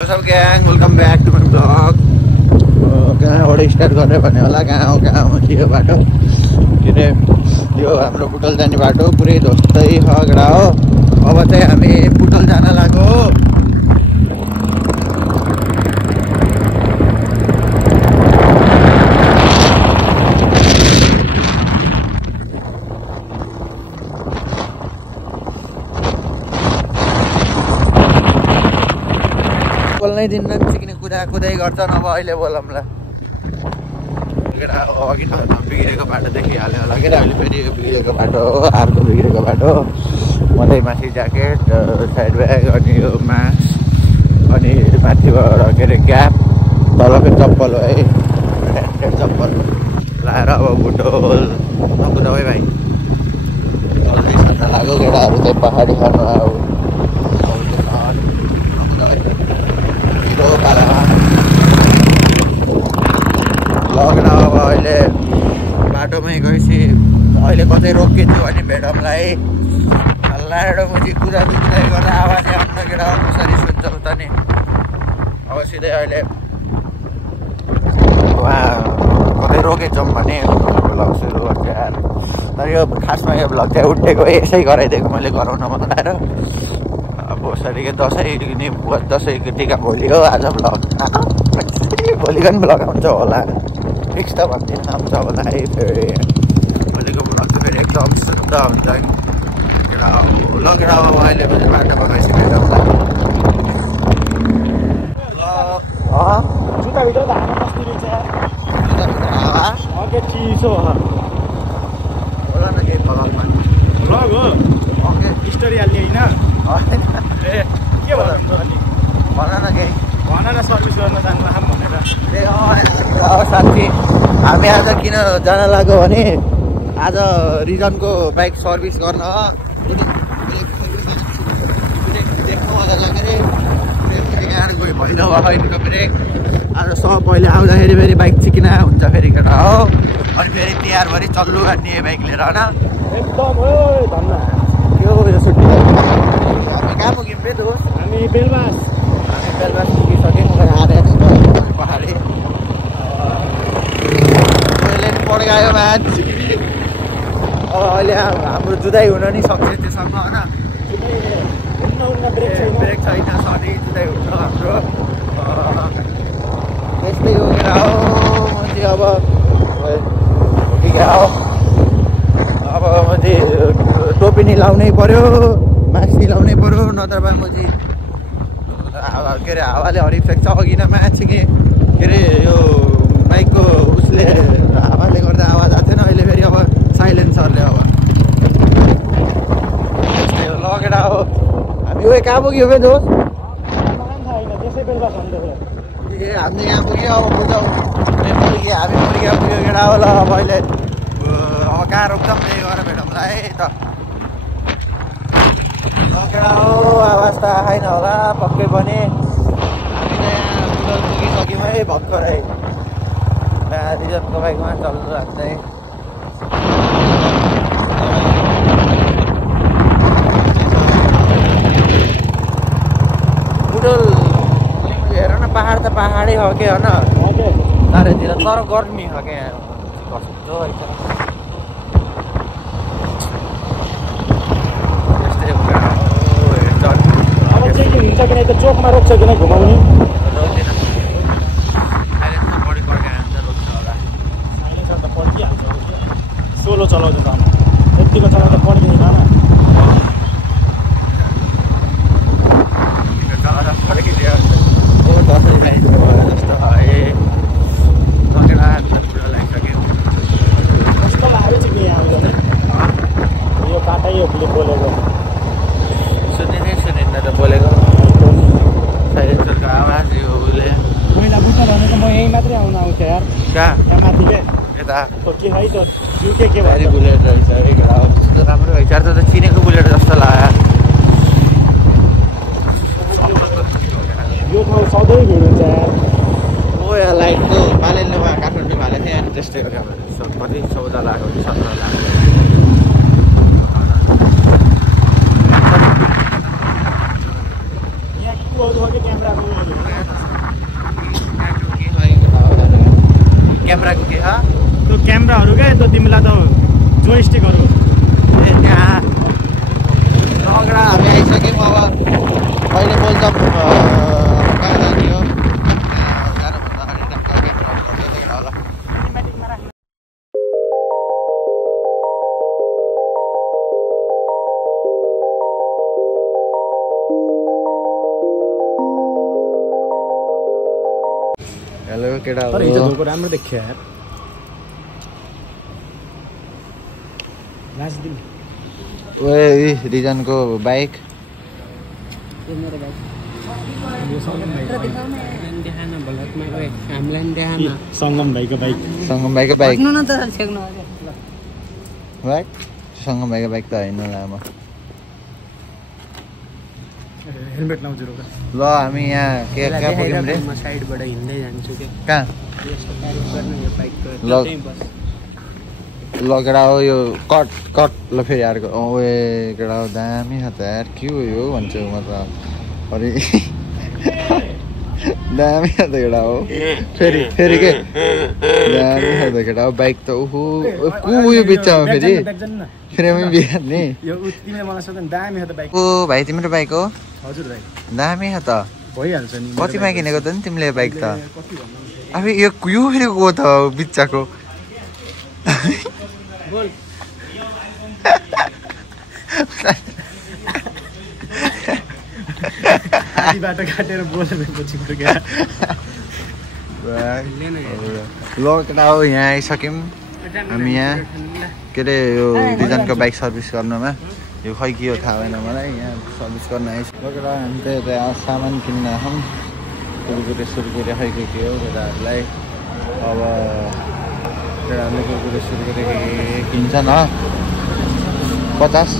What's up gang, welcome back to my vlog. कहाँबाट start गर्ने भन्ने होला, कहाँ हो यो बाटो के अरे यो हाम्रो पुटल जाने बाटो पुरै ध्वस्तै खगडा हो। अब चाहिँ हामी पुटल जान लाग्यो हो। बोल्नै दिन्न सिक्ने कुदाइ गर्छ नभए अहिले बोलौँला। अघि बिग्रेको बाटो देखिहाल्यो होला के अहिले फेरि बिग्रेको बाटो हो, अर्को बिग्रेको बाटो। मलाई माथि ज्याकेट, साइड ब्याग, अनि यो मास्क, अनि माथिबाट के अरे क्याप, तलको चप्पल हो है, ह्यान्डेड चप्पल लाएर अब बुटोल नकुदाऊ है भाइ। लाग्यो केटाहरू चाहिँ पहाडी खानु अब लगेर अब अहिले बाटोमै गएपछि अहिले कतै रोकिन्छु भने भेटौँला है। हल्लाएर पछि कुदाइ गरेर आवाज आफ्नो केटा कसरी सुन्छौ त नि। अब सिधै अहिले उहाँ कतै रोकेछौँ भने भ्लग सुरु गर्छ यार। तर यो खासमा यो भ्लग चाहिँ उठेको यसै गराइदिएको मैले गराउन मन लाएर। अब सरीको दसैँको टिका भोलि हो, आज भ्लग भोलिको पनि भ्लग आउँछ होला, फिक्स त भन्दिनँ आउँछ होला है। फेरि भोलिको भ्लग त फेरि एकदम शुद्ध हुन्छ लगेर अब अहिले पनि बाटोमा गइसकेको होला। जुत्ताभित्र त हावा कस्तो रहेछ, जुत्ताभित्र हावा अर्कै चिसो होला न केही भ्लगमा भ्लग हो। ओके स्टोरी हाल्ने होइन ए के भन न केही भन न, सर्भिस गर्न जानु भनेर। साथी हामी आज किन जान लाग्यो भने आज रिजनको बाइक सर्भिस गर्न देख्नु होला के अरे भइल भएको ब्रेक आज सब पहिले आउँदाखेरि फेरि बाइक चिकिना हुन्छ फेरि केटा हो। अनि फेरि तिहारभरि चल्लु गर्ने बाइक लिएर होइन एकदम हो धन्ना त्यो छुट्टी हामी कहाँ पुग्यौँ फेरि दोस्त? हामी बेलबास पुगिसक्यौँ पहाडी अहिले नि पड्कायो मान्छे। अब अहिले हाम्रो जुदाइ हुन नि सक्छ त्योसँग होइन, ब्रेक छैन सधैँ जुदाइ हुन्छ हाम्रो। त्यस्तै हो क्या हो मान्छे। अब ठिकै हो, अब मान्छे टोपी नि लाउनै पऱ्यो, मास्क नि लाउनै पऱ्यो, नत्र भए मान्छे के अरे हावाले हरिफेक्छ। अघि न मान्छे के अरे यो बाइकको उसले हावाले गर्दा आवाज आएको थिएन, अहिले फेरि अब साइलेन्सरले अब लगेर हो। हामी उयो कहाँ पुग्यो फेरि दोस्त? ए हामीले यहाँ पुग्यो, अब बुझाउ हामी पुग्यो केटा हो। ल अब अहिले अब कहाँ रोक्छौँ त्यही गरेर भेटौँला है त केटा हो। आवाज त आएन होला पक्कै पनि। हामी त यहाँ पुटल पुगिसक्यौँ है भर्खरै। रिजनको बाइकमा चल्नु लाग्दै पुटल हेर न, पहाड त पहाडै हो के होइन चारैतिर, तर गर्मी हो क्या कस्तो यस्तै अब चेकिङ हुन्छ कि नै त चोकमा रोक्छ कि नै घुमाउने रोक्दैन। साइलेन्समा बढी पड्कायो भने त रोक्छ होला। साइलेन्सर त पड्किहाल्छ, सोलो चलाउँछ त यत्तिको चलाउँदा पड्किँदैन न। पड्किदियो हो दसैँ जस्तो है लगेर हामी त पुरा लागिसक्यो। कस्तो लाग्यो चाहिँ यहाँ आउँदैन यो काटै हो बोलेको सुनिन्न त बोलेको साइलेन्सरको आवाज यो उसले। पहिला बुट्टा भनेको म यहीँ मात्रै आउँछ यार। कहाँ यहाँ माथिले यता के है त युके के भारी बुलेट रहेछ है केटा हो। त्यस्तो राम्रो रहेछ त चिनेको बुलेट जस्तो लाग्यो। यो ठाउँ सधैँ भिड हुन्छ यार। ओ यहाँ लाइटको पालेन्डोमा काठमाडौँ हालेको थियो यहाँ त्यस्तै हो क्या। कति 14 लाख 17 लाख क्यामेराको के छ त्यो क्यामेराहरू क्या त्यो तिमीलाई त जोइस्टिकहरू त्यहाँ नगरा हामी आइसक्यौँ अब अहिले बोल्छ कहाँ जाने हो जानुभन्दा अगाडि टक्क क्यामेराहरू गर्दै होला हेलो केटा तर हिजो धोको राम्रो देखियो यार रिजनको बाइक सङ्गम भाइको बाइक सङ्गम भाइको बाइक सङ्गम भाइको बाइक त होइन लामो हेलमेट लाउँछु ल हामी यहाँ कहाँ पुग्यौँ रे म साइडबाट हिँड्दै जान्छु क्या कहाँ ल ल केटा हो यो कट कट ल फेरि अर्को ओए केटा हो दामी छ त यार के हो यो भन्छु म त अरे दामी छ त केटा हो फेरि फेरि के दामी छ त केटा हो बाइक त ओहो को उयो बिचमा फेरि फ्रेमै बिहार्ने यो तिमीले मलाई सोध्नु दामी छ त बाइक ओ भाइ तिम्रो बाइक हो हजुर भाइ दामी छ त भइहाल्छ नि कतिमा किनेको त नि तिमीले बाइक त कति भन्नु अब यो फेरि को त बिच्चाको बोल आधी बाटो काटेर बोलेर पछि पुग्यो ल केटा हो यहाँ आइसक्यौँ हामी यहाँ के अरे यो रिजनको बाइक सर्भिस गर्नुमा यो खै के हो थाहा भएन मलाई यहाँ सर्भिस गर्न आइसक्यो केटा हामी त यता सामान किन्न आउँछौँ सुरकुरे खै के हो केटाहरूलाई अब केटाहरूले सुरकुरे किन्छन् 50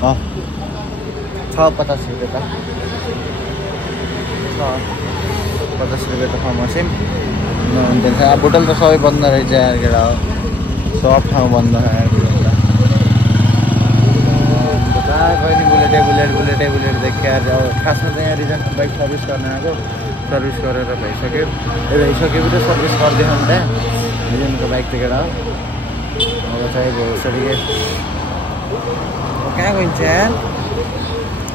छ 50 रुपियाँ त 50 रुपियाँ त खमसिम देखा बोतल त सबै बन्द रहेछ यार केटा हो सब ठाउँ बन्द छ यार कहाँ गयो नि बुलेटै बुलेट देख्यो यार अब खासमा त यहाँ रिजनको बाइक सर्भिस गर्न आएको सर्भिस गरेर भइसक्यो भइसकेपछि सर्भिस गरिदियो नि त रिजनको बाइक त केटा हो अब चाहिँ भोसरी कहाँ गइन्छ यार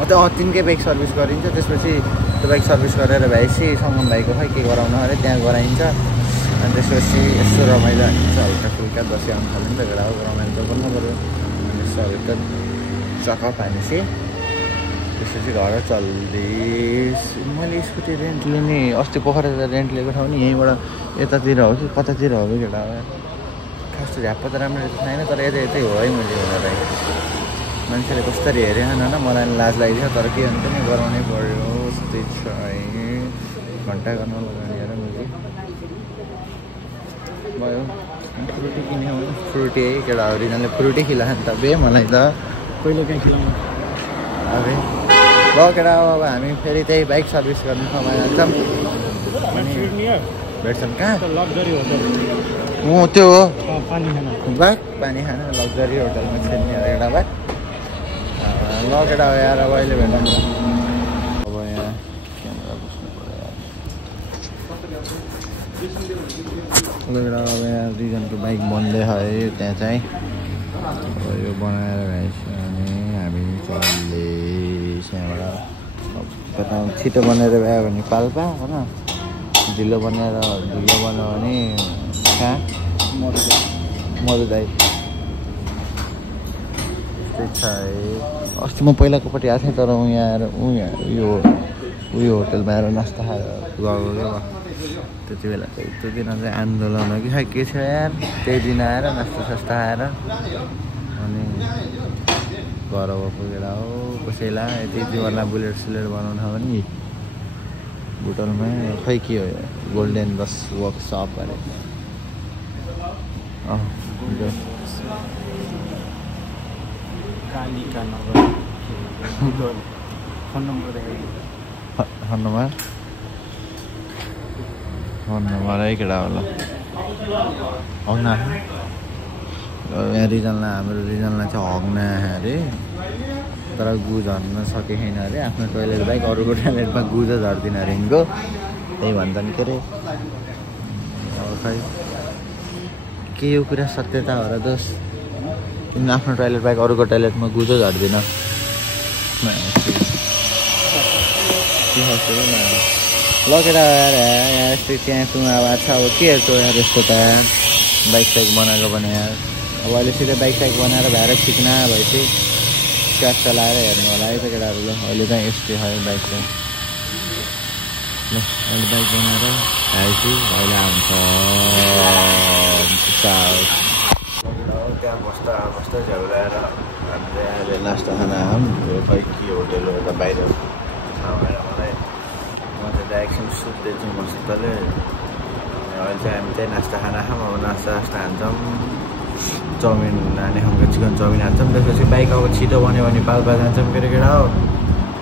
त्यो तिनकै बाइक सर्भिस गरिन्छ त्यसपछि त्यो बाइक सर्भिस गरेर भएपछि सङ्गम भाइको खै के गराउनु अरे त्यहाँ गराइन्छ अनि त्यसपछि यस्तो रमाइलो हुन्छ हल्का फुल्का दसैँ आउनु थाल्यो नि त केटा हो रमाइलो त गर्नु पऱ्यो अनि यस्तो हल्का चकअप हानेपछि त्यसपछि घर चल्दैछ मैले स्कुटी रेन्ट लिने अस्ति पोखरा रेन्ट लिएको ठाउँ नि यहीँबाट यतातिर हो कि कतातिर हो कि केटा हो खास त झ्याप्पा त राम्रो छैन तर यतै हो है मैले भनेर मान्छेले कस्तरी हेरेन न मलाई लाज लागिदियो तर के हुन्छ नि गराउनै पऱ्यो त्यही छ है घन्टा गर्न लगाएर मैले भयो फ्रुटी किन्यो फ्रुटी है केटा हो रिजनले फ्रुटी खिलायो नि त बे मलाई त पहिलो कहीँ खिलाउनु अब ल केटा अब हामी फेरि त्यही बाइक सर्भिस गर्ने समय जान्छौँ अनि भेट्छौँ कहाँ लग्जरी होटल त्यो हो पानी खाना बाइक पानी खाना लग्जरी होटलमा छिर्ने एउटा बाइक ल केटा हो यार अब अहिले भेट्नु अब यहाँ क्यामेरा बस्नु पऱ्यो यार अब यहाँ रिजनको बाइक बन्दै है त्यहाँ चाहिँ अब यो बनाएर भएछ भने हामी चल्दैछ यहाँबाट छिटो बनाएर भ्यायो भने पाल्पा होइन ढिलो बनायो भने कहाँ मधुदाई त्यस्तै छ है अस्ति म पहिलाकोपट्टि आएको थिएँ तर यहाँ आएर उयो होटलमा आएर नास्ता खाएर गएको क्या त्यति बेला चाहिँ त्यो दिन चाहिँ आन्दोलन हो कि खै के छ यार त्यही दिन आएर नास्ता सास्ता खाएर अनि घर पुगेर हो कसैलाई यति बेला बुलेट सुलेट बनाउनु छ भने होटलमा खै के हो गोल्डन बस वर्कसप अरे कालिका नगर फोन नम्बर है केटा होला हग्ना यहाँ रिजनलाई हाम्रो रिजनलाई चाहिँ हग्ना अरे त तर गु झर्न सके छैन अरे आफ्नो टोइलेट बाहेक अरूको टोइलेटमा गु चाहिँ झर्दिन अरे यिनको त्यही भन्छन् के अरे अब खै के यो कुरा सत्यता हो र दोष तिमीले आफ्नो टोइलेट बाहेक अरूको टोइलेटमा गु चाहिँ झर्दिन लगेर आएर यस्तो त्यहाँ कुमा आवाज छ अब के हेर्छौ यार यस्तो त बाइक साइक बनाएको भने यार अब अहिले सिधै बाइक साइक बनाएर भएर ठिकना भएपछि क्यास चलाएर हेर्नु होला है त केटाहरूले अहिले चाहिँ यस्तै है बाइक चाहिँ ल अहिले बाइक बनाएर आएपछि अहिले आउँछ त्यहाँ बस्दा बस्दा झ्याउलाएर हामीले अहिले नास्ता खाना आऊँ खै के होटेल हो त बाहिर मलाई म चाहिँ एकछिन सुत्दैछु मस्तले अहिले चाहिँ हामी चाहिँ नास्ता खाना खाऊँ अब नास्ता खान्छौँ चाउमिन लाने खालको चिकन चाउमिन हान्छौँ त्यसपछि बाइक अब छिटो बन्यो भने पाल्पा जान्छौँ केटा हो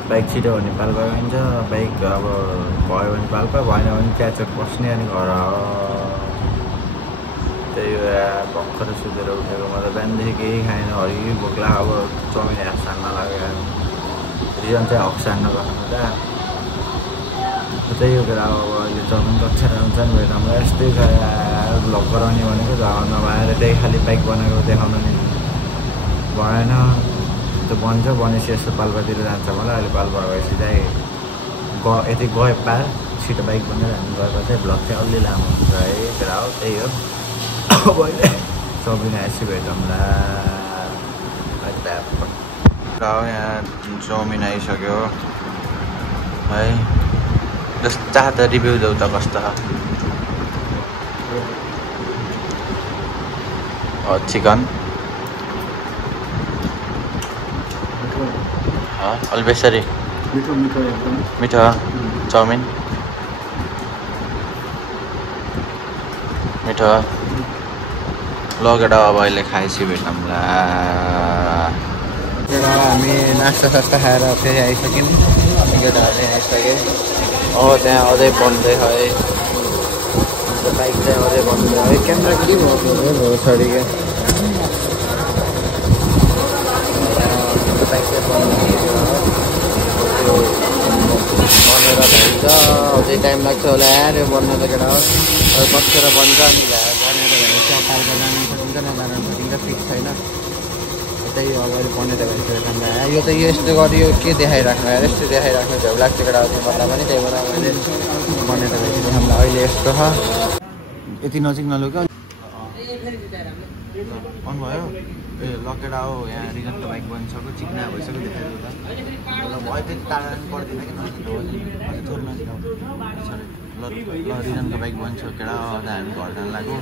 बाइक छिटो भने पाल्पा गइन्छ बाइक अब भयो भने पाल्पा भएन भने च्याचक बस्ने अनि घर त्यही हो भर्खर सुतेर उठेको म त बिहानदेखि केही खाएन हरि भोकला अब चाउमिन हात सान्न लाग्यो रिजन चाहिँ हक सान्न गर्नु त्यही हो केटा अब अहिले चाउमिन कक्षा हुन्छ नि भएर हामीलाई यस्तै भ्लग गराउने भनेको झगडा नभएर त्यही खालि बाइक बनाएको देखाउनु नि भएन त्यो बन्छ भनेपछि यस्तो पाल्पातिर जान्छ मलाई अहिले पाल्पा गएपछि चाहिँ यति गए पार छिटो बाइक बनेर हामी गएको चाहिँ भ्लग चाहिँ अलि लामो हुन्छ है केटा हो त्यही हो अब अहिले चाउमिन आएपछि भेटौँला यहाँ चाउमिन आइसक्यो है जस्तो चाह त रिभ्यू देऊ त कस्तो चिकन अलि बेसरी मिठो चाउमिन मिठो लगेर अब अहिले खाएपछि भेटौँला हामी नास्ता सास्ता खाएर फेरि आइसक्यौँ केटाहरूले आइसक्यो अब त्यहाँ अझै बन्दै है बाइक चाहिँ अझै बन्दै है क्यामेरा के भयो छोडिके बाइक चाहिँ बनेर भन्छ अझै टाइम लाग्छ होला यार यो बन्नु त केटा हो बसेर बन्छ अनि बनेर भनेपछि पाल्पा जानु सकिन्छ नजानु सकिन्छ फिक्स छैन त्यही अब अहिले बनेर भइसक्यो खाना यो त यस्तो गरियो के देखाइराख्नु यार यस्तो देखाइराख्नु झ्याउ लाग्छ केटा भन्दा पनि त्यही भएर मैले बनेर भइसक्यो हामीलाई अहिले यस्तो छ यति नजिक नलुक्यो भन्नुभयो ए लकेडा हो यहाँ रिजनको बाइक बनिसक्यो चिक्ना भइसक्यो देखाइदियो त ल भयो त्यति टाढा पर्दैन कि नजिक हो थोर नजिक ल रिजनको बाइक बनिसक्यो केटा अन्त हामी घर जानु लाग्यो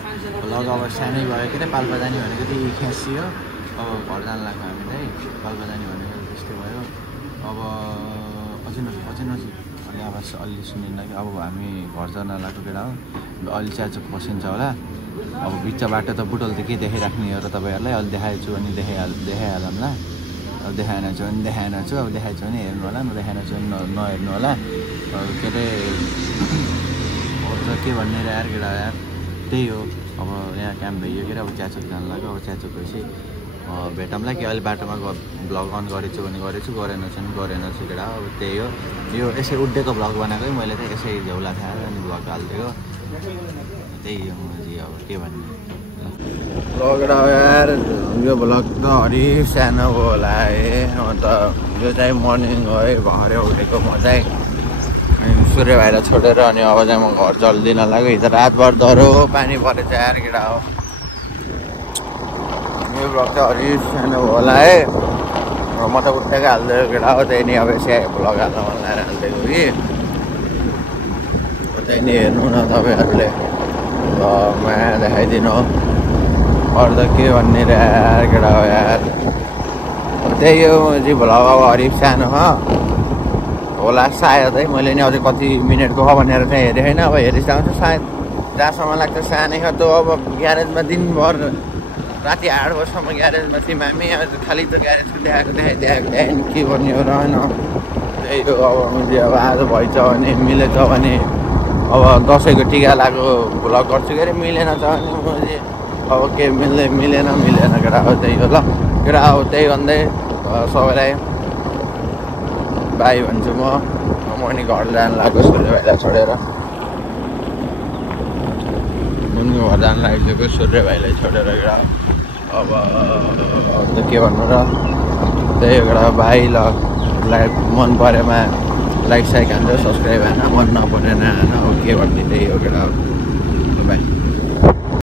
लग अब सानै भयो के अरे पाल्पा जाने भनेको त्यही खेसियो अब घर जानु लाग्यो हामी चाहिँ पाल्पा जाने भनेको त्यस्तै भयो अब अझै नजिक अलि आवाज अलि सुनिन्न कि अब हामी घर जान लाग्यो केटा हो अलि च्याचुक पसिन्छ होला अब बिच बाटो त बुटल त के देखाइराख्ने हो र तपाईँहरूलाई अहिले देखाएछु भने देखाइहालौँला अब देखाएन छु भने देखाएन छु अब देखाएछु भने हेर्नु होला नदेखाएन छु भने नहेर्नु होला के अरे अरू त के भन्ने र यार केटा यार त्यही हो अब यहाँ क्याम्प भइयो के अरे अब च्याचुक जानु लाग्यो अब च्याचुक भएपछि भेटौँला कि अहिले बाटोमा भ्लग अन गरेछु भने गरेछु गरेन छु केटा अब त्यही हो यो यसै उड्डेको भ्लग बनाएकै मैले चाहिँ यसै झ्याउला खाएर अनि भ्लग हालिदिएको त्यही हो मैले अब के भन्ने लगेर यार यो भ्लग त हरि सानो होला है अन्त यो चाहिँ मर्निङ हो है भरे उठेको म चाहिँ सूर्य भाइर छोडेर अनि अब चाहिँ म घर चल्दिन लाग्यो हिजो रातभर डह्रो पानी परेछ यार केटा हो यो भ्लग त हरि सानो होला है म त उठेकै हाल्दियो केटा हो त्यही नि अब यसै भ्लग हाल्न मन लागेर हालिदिएको कि त्यही नि हेर्नु न तपाईँहरूले ल म देखाइदिनु अरू त के भन्ने र यार केटा हो यार त्यही हो चाहिँ भ्लग अब हरिफ सानो होला सायद है मैले नि अझै कति मिनटको हो भनेर चाहिँ हेरेँ होइन अब हेरिस आउँछ सायद जहाँसम्म लाग्छ सानै त अब ग्यारेजमा दिनभर राति 8 बजीसम्म ग्यारेजमा थियौँ हामी खालि त ग्यारेजको देखाएको के गर्ने हो र होइन त्यही हो अब मैले अब आज भएछ भने मिलेछ भने अब दसैँको टिका लगाएको भ्लग गर्छु के अरे मिलेन छ भने मैले अब के मिलेन केटा हो त्यही हो ल केटा हो त्यही भन्दै सबैलाई बाई भन्छु म नि घर जानु लाग्यो सूर्य भाइलाई छोडेर मुनि घर जानु लागिसक्यो सूर्य भाइलाई छोडेर अब के भन्नु र त्यही एउटा भाइलाई मन परेमा लाइक साइक हान्छ सब्सक्राइब हान मन नपरेन हान अब के भन्ने त्यही हो केटा बाई